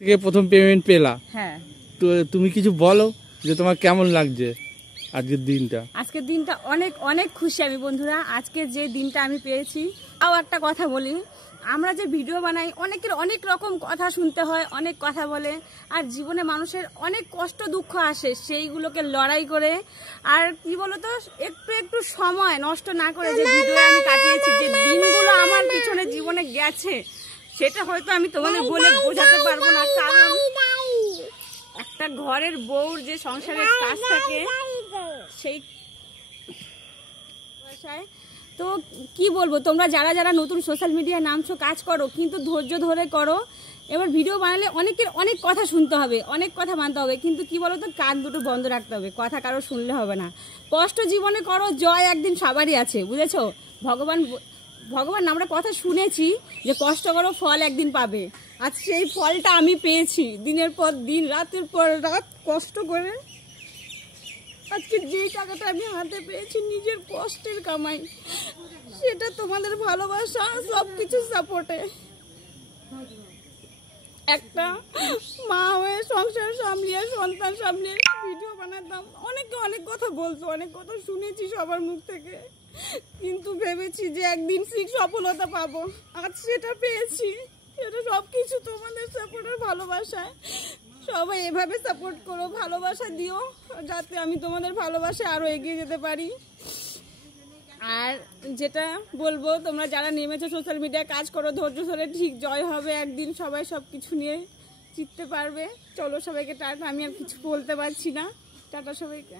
থেকে প্রথম পেমেন্ট পেলা। হ্যাঁ, তো তুমি কিছু বলো যে তোমার কেমন লাগছে আজকের দিনটা? আজকের দিনটা অনেক অনেক খুশি আমি বন্ধুরা, আজকে যে দিনটা আমি পেয়েছি। তাও একটা কথা বলি, আমরা যে ভিডিও বানাই অনেকের অনেক রকম কথা শুনতে হয়, অনেক কথা বলে, আর জীবনে মানুষের অনেক কষ্ট দুঃখ আসে, সেইগুলোকে লড়াই করে আর কি বলতো একটু একটু সময় নষ্ট না করে যে ভিডিও আমি কাটিয়েছি, যে দিনগুলো আমার পিছনে জীবনে গেছে, সেটা হয়তো আমি তোমাদের বলে বোঝাতে পারবো না। কারণ একটা ঘরের বউর যে সংসারের কাজ থাকে সেই তো কি বলবো, তোমরা যারা যারা নতুন সোশ্যাল মিডিয়ায় নামছো কাজ করো, কিন্তু ধৈর্য ধরে করো। এবার ভিডিও বানালে অনেকের অনেক কথা শুনতে হবে, অনেক কথা মানতে হবে, কিন্তু কি বলো তো কান দুটো বন্ধ রাখতে হবে, কথা কারো শুনলে হবে না। কষ্ট জীবনে করো, জয় একদিন সবারই আছে, বুঝেছো? ভগবান আমরা কথা শুনেছি যে কষ্ট করো ফল একদিন পাবে, আর সেই ফলটা আমি পেয়েছি দিনের পর দিন, রাতের পর রাত কষ্ট করে। আজকে যে টাকাটা আমি হাতে পেয়েছি নিজের কষ্টের কামাই, সেটা তোমাদের ভালোবাসা সবকিছু সাপোর্টে। একটা মা হয়ে সংসার সামলিয়ে সন্তান সামলিয়ে ভিডিও বানাতাম, অনেকে অনেক কথা বলতো, অনেক কথা শুনেছি সবার মুখ থেকে, কিন্তু ভেবেছি যে একদিন ঠিক সফলতা পাবো, আজ সেটা পেয়েছি। সেটা সবকিছু তোমাদের সাপোর্টের ভালোবাসায়। সবাই এভাবে সাপোর্ট করো, ভালোবাসা দিও, যাতে আমি তোমাদের ভালোবাসায় আরো এগিয়ে যেতে পারি। আর যেটা বলবো, তোমরা যারা নেমেছো সোশ্যাল মিডিয়ায় কাজ করো, ধৈর্য ধরে, ঠিক জয় হবে একদিন, সবাই সব কিছু নিয়ে জিততে পারবে। চলো সবাইকে টাটা, আমি আর কিছু বলতে পারছি না, টাটা সবাইকে।